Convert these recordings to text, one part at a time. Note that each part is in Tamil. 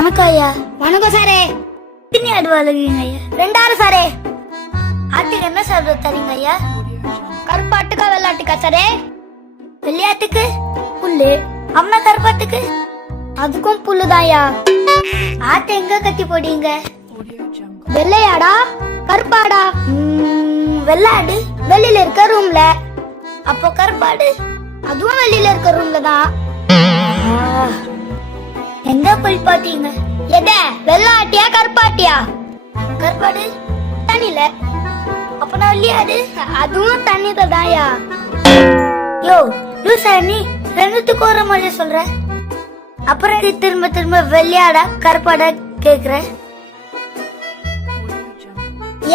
வணக்கம் ஐயா. வணக்கம் சாரே. எத்தனை ஆடு வளர்க்குறீங்க ஐயா? ரெண்டாயிரம் சாரே. ஆட்டுக்கு என்ன சார் தரீங்க ஐயா? கருப்பாட்டுக்கா வெள்ளாட்டுக்கா சாரே? வெள்ளையாட்டுக்கு? புல்லு. அம்மா கருப்பாட்டுக்கு? அதுக்கும் புல்லுதாயா ஆட்டை எங்க கட்டி போடுவீங்க வெள்ளையாடா கருப்பாடா வெள்ளாடு வெளியில இருக்க ரூம்ல அப்போ கருப்பாடு அதுவும் வெளியில இருக்க ரூம்ல தான். ஆப்பிள் பாத்தீங்க எத வெள்ளாட்டியா கருப்பாட்டியா? கருப்பாடு? தண்ணில அப்பனா இல்லையாது அதுவும் தண்ணி தாயா யோ லூசா நீ ரெண்டுத்துக்கு ஒரு மாதிரி சொல்ற. அப்புறம் எதுக்கு திரும்ப திரும்ப வெள்ளையாடா கருப்பாடா கேக்குற?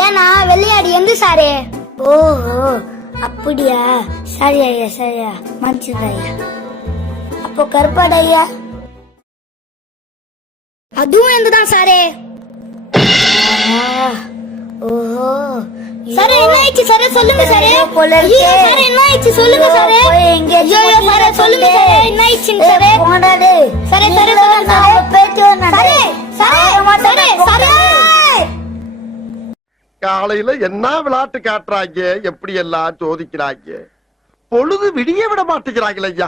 ஏன்னா வெள்ளையாடு எந்த சாரே? ஓஹோ அப்படியா? சரி ஐயா சரியா. மன்னிச்சுங்க ஐயா அப்போ கருப்பாடு அதுவும் எந்ததான் சாரே? ஓஹோ. சாரே என்ன ஆயிடுச்சு சாரே? சொல்லுங்க சாரே. போல இருக்கே. சாரே என்ன ஆயிடுச்சு சொல்லுங்க சாரே. எங்க சாரே சொல்லுங்க சாரே. என்ன ஆயிடுச்சுங்க சாரே? போடாதே. சாரே சாரே சொல்லுங்க சாரே. பேச்சு சாரே சாரே சாரே சாரே. காலையில என்ன விளையாட்டு காட்டுறாங்க? எப்படி எல்லாம் சோதிக்கிறாங்க? பொழுது விடிய விட மாட்டேங்கிறாங்களே ஐயா.